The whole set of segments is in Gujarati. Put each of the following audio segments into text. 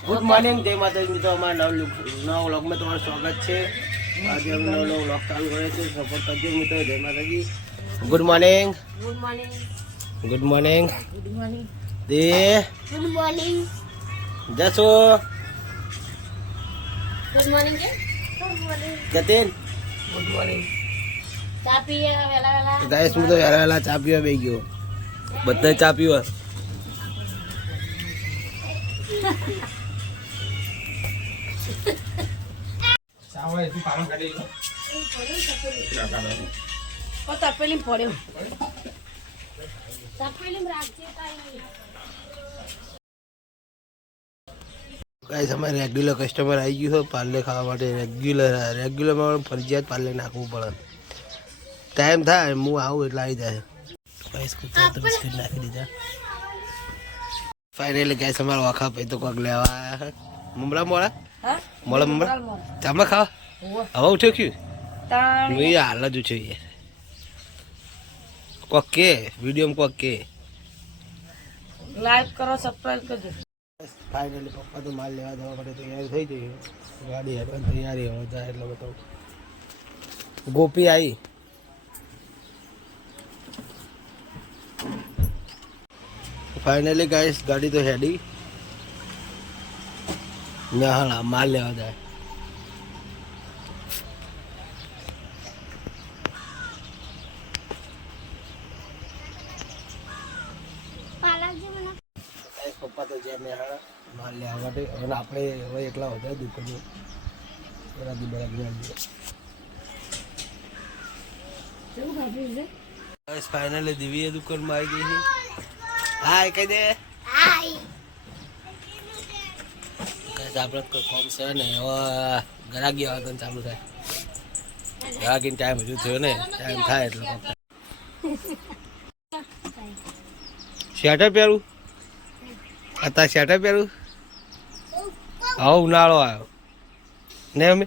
ગુડ મોર્નિંગ, જય માતાજી મિત્રો. અમારા નવા વ્લોગમાં તમારું સ્વાગત છે. આજે અમે નવો વ્લોગ ચાલુ કર્યો છે. સપોર્ટ કરજો મિત્રો. જય Mataji. Good morning. Good morning. Good morning. Good morning. દે ગુડ મોર્નિંગ. જશો. ગુડ મોર્નિંગ કે good morning. Jatin good morning. ચા પીએ વેલા વેલા. ગાઈસ હું તો વહેલા ચા પીવા બેસી ગયો. બધા ચા પીવા. તપેલી પડ્યો. તપેલી રાખજે તાઈ. ગાઈસ અમારે રેગ્યુલર કસ્ટમર આવી ગયું છે પાર્લે ખાવા માટે. રેગ્યુલરમાં ફરજિયાત પાર્લે નાખવું પડે. ટાઈમ થાય હું આવું એટલે આવી જાય. ગાઈસ કુતરા તો બિસ્કિટ નાખી દીધા. ફાઇનલી ગાઈસ અમારા વાખા ભાઈ તો કોક લેવા આવ્યા છે. મમરા મોળા મમરા ચામડા ખાવા હવે ઉઠ્યો ક્યું હું હાલ જ ઉઠ્યો યાર. કોક કે વિડીયો કોક કે લાઈક કરો, સબસ્ક્રાઇબ કરજો. ફાઇનલી પપ્પા તો માલ લેવા જવા માટે તૈયાર થઈ ગઈ. ગાડી હેડવાની તૈયારી હવે જાય એટલે બતાવું. ગોપી આવી. ફાઇનલી ગાઈસ ગાડી તો હેડી ના માલ લેવા જાય. પપ્પા તો જ્યાં મેહાણા માલ લેવા માટે. હવે આપણે હવે એકલા વધારે દુકાનો બરાબર બરાબર. ફાઇનલી દિવ્ય દુકાનમાં આવી ગઈ છે. હાય કહી દે. આપણે કોઈ કોમ છે ને હવે ગરાગી આવવાનું ચાલુ થાય. ગરાગીનો ટાઈમ હજુ થયો ને. ટાઈમ થાય એટલે સ્વેટર પહેરું. અત્યારે સ્વેટર પહેરું. હવે ઉનાળો આવ્યો ને અમે.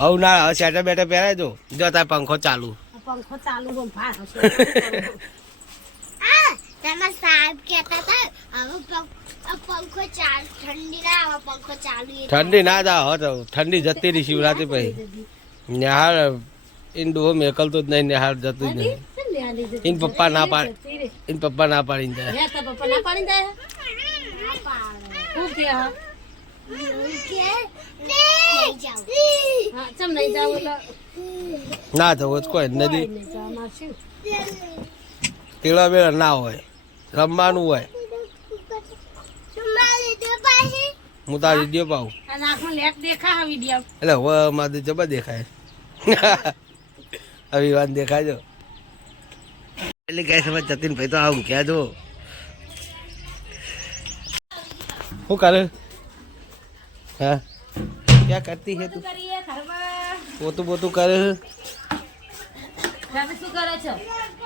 હવે ઉનાળો હવે સ્વેટર બેટર પહેરાય દો. જો તાર પંખો ચાલુ. પંખો ચાલુ સાહેબ કહેતા હતા હવે પંખો ચાલુ. ઠંડી ના આવે પંખો ચાલુ. ઠંડી ના જ આવે તો ઠંડી જતી રહી શિવરાત્રી પછી. નિહાળ ઇન્ડો મેકલ તો જ નહીં. નિહાળ જતું જ નહીં. ઇન પપ્પા ના પાડી. ઇન પપ્પા ના પાડીને જાય. પપ્પા ના પાડી જાય. શું કે હા ચમ નહીં જાવ ના જવું કોઈ નદી કેળા બેળા ના હોય. રમવાનું હોય. હું તાર વિડીયો પાઉં એટલે હવે મારે જબર દેખાય. અભિવાન દેખાજો. એટલે કઈ સમજ જતીન ભાઈ તો આવું ક્યાં જો શું કરે. હા ક્યાં કરતી હે તું. પોતું પોતું કરે.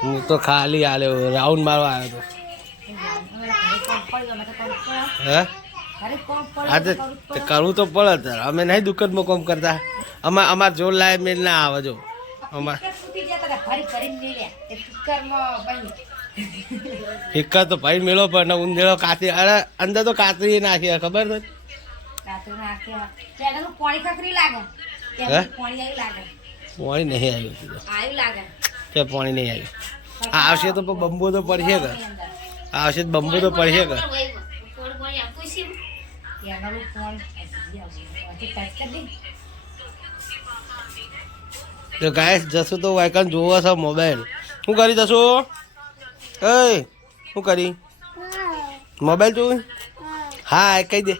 હું તો ખાલી આલ્યો રાઉન્ડ મારવા આવ્યો હતો. આજે કરવું તો પડે. અમે નહીં દુકાનમાં કોમ કરતા. અમાર જોર લાય મેલ ના આવે. જો ફિક્કર તો ભાઈ મેળો પણ ઊંધેડો કાતરી. અરે અંદર તો કાતરી નાખી ખબર છે. પાણી નહીં આવ્યું. પાણી નહીં આવ્યું. આવશે તો બંબો તો પડશે કે. આવશે તો બંબો તો પડશે કે. તો ગાય જશું તો વાયકન જોવો છે મોબાઈલ. શું કરી જશું. એ શું કરી મોબાઈલ જોવું. હા કહી દે.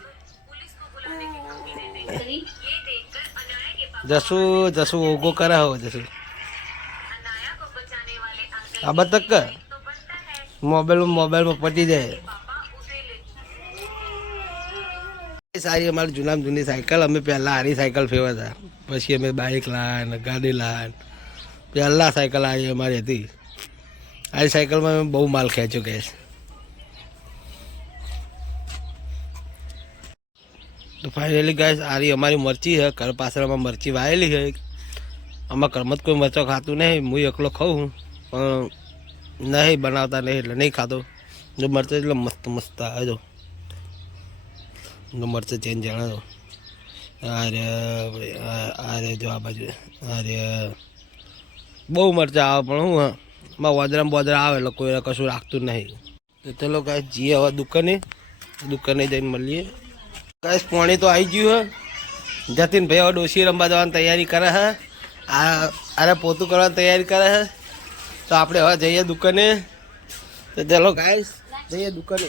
જશું જશું ઓગો કરે હો. જશું આ બતક કર. મોબાઈલમાં પટી જાય. સારી અમારી જૂનામાં જૂની સાયકલ. અમે પહેલાં હારી સાયકલ ફેરવા હતા. પછી અમે બાઇક લાન ગાડી લાન. પહેલાં સાયકલ આવી અમારી હતી. આ સાયકલમાં અમે બહુ માલ ખેંચ્યો ગેસ. તો ફાઇનલી ગાઈસ આરી અમારી મરચી છે. ઘર પાછળમાં મરચી વાયેલી છે. આમાં કરમત કોઈ મરચો ખાતું નહીં. હું એકલો ખાઉં પણ નહીં બનાવતા નહીં એટલે નહીં ખાતો. જો મરચા એટલે મસ્ત મસ્ત આવે. જો મરચાં ચેન્જ જાણો અરે જો આ બાજુ અરે બહુ મરચાં આવે પણ હું માં વાદરામાં બોદરા આવે એટલે કોઈ કશું રાખતું નહીં. તો ચલો ગાઈસ જઈએ હવે દુકાને જઈને મળીએ. ગાઈસ પાણી તો આવી ગયું હે. જતીનભાઈ હવે ડોસી રમવા જવાની તૈયારી કરે હે. અરે પોતું કરવાની તૈયારી કરે હે. તો આપણે હવે જઈએ દુકાને. તો ચલો ગાઈસ જઈએ દુકાને.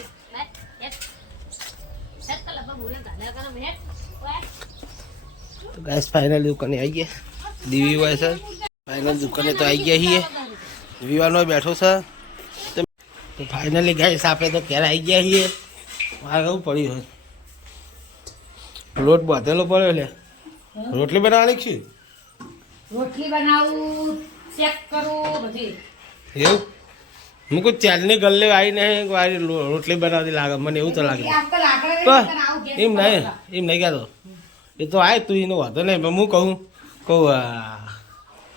તો ગાઈસ ફાઇનલ દુકાને આવી ગયા. દીવી હોય છે ફાઇનલ દુકાને તો આવી ગયા છીએ. વિવાનો બેઠો છે. તો ફાઇનલી ગાઈસ આપણે તો ક્યારે આવી ગયા છીએ. એવું પડ્યું હોય લોટ બાંધેલો પડ્યો લે. રોટલી બનાવવાની છે. રોટલી બનાવું ચેક કરું બધી એવું હું કોઈ ચાલની ગલ્લે આવીને રોટલી બનાવતી લાગે મને એવું તો લાગે. એમ નહીં કહેતો એ તો આય તું એનો વાંધો નહીં. હું કહું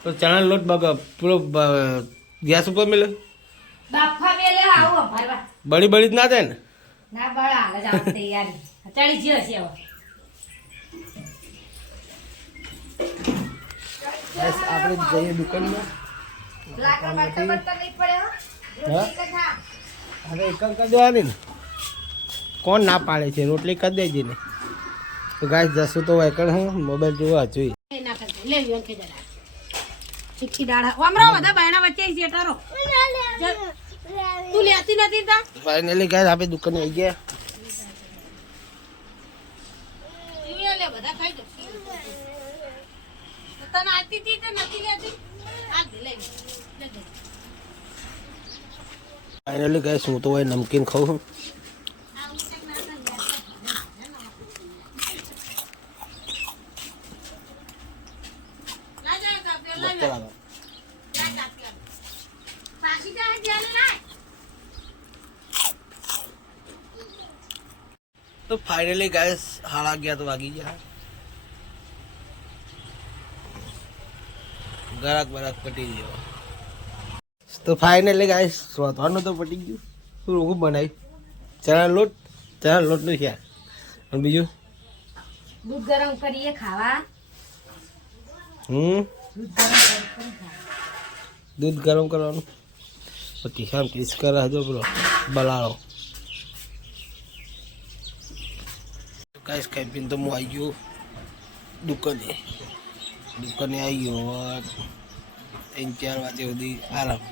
તો ચણા લોટ પૂરો ગેસ ઉપર મેલે બાફા મેલે આવું અભારવા બળી જ ના થાય ને. ના બળ હાલ જ આવ તૈયારી ચડી જ્યો છે હવે. બસ આપણે જઈએ દુકાનમાં. લાકડા બળતા બળતા નહીં પડે હો. રોટલી કથા અરે એક કરી દેવાની ને કોણ ના પાડે છે. રોટલી કરી દેજે ને. તો ગાય જશું તો વાયકણ હું મોબાઈલ જોવા જોઈએ. ના કરજે લે યોન કે જરા ચીક્કી દાડા ઓમરા બધા બાયણા વચ્ચે છે તારો તું લેતી નથી તા. ફાઇનલી ગાય આપણે દુકાને આવી ગયા. લે બધા ખાઈ દો તને આતી હતી તે નથી લેતી આ દે લે ફાઇનલી ગાય હું તો હોય નમકીન ખાઉં છું. તો ફાઇનલી ગાય 11:30 તો વાગી ગયા. ગરાક બરાક પટી ગયો. તો ફાઇનલી ગાય શોધવાનું તો પટી ગયું. શું રોગું બનાવ્યું ચણા લોટનું છે અને બીજું દૂધ ગરમ કરીએ ખાવા. દૂધ ગરમ કરવાનું પછી શામ ટીસ કરે હજો પેલો બલાળો. ગાઈસ ખાઈ પીને તો હું આવી ગયો દુકાને આવી ગયો. 3-4 વાગે સુધી આરામ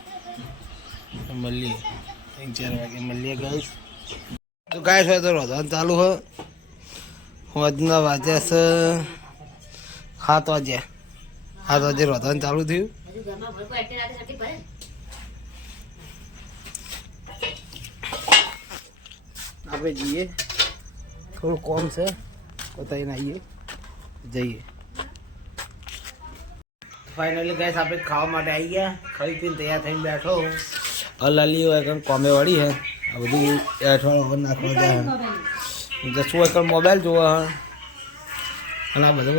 મળીએ. 3-4 વાગે મળીએ ગાઈસ. તો ગાઈસ હોય તો રોધવાનું ચાલુ હોય. આજના વાગ્યા છે 7 વાગે. 7 વાગે રોધવાનું ચાલુ થયું. હજુ ઘરમાં ભરકો એટી રાતે સટી પડે. આપણે જઈએ થોડું કોમ છે બતાવીને આવીએ જઈએ. ફાઇનલી ગાઈસ આપણે ખાવા માટે આવી ગયા. ખાઈ પીને તૈયાર થઈને બેઠો. લાલી હોય કંઈ કોમે વળી હે આ બધું અઠવાડિયું નાખવા જાય. જશું હોય કંઈ મોબાઈલ જોવા હે અને આ બધું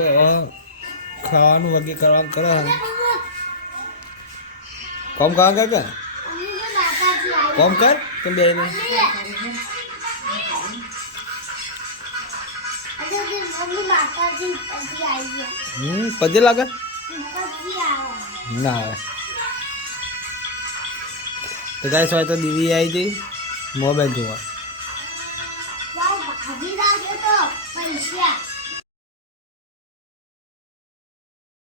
ખાવાનું વગેરે કરવાનું કરે હે. કોમ કામ કર કોમ કર કેમ બે પજે લાગે ના આવે. તો ગાઈસ હોય તો દીદી આવી ગઈ મોબાઈલ જોવા. પૈસા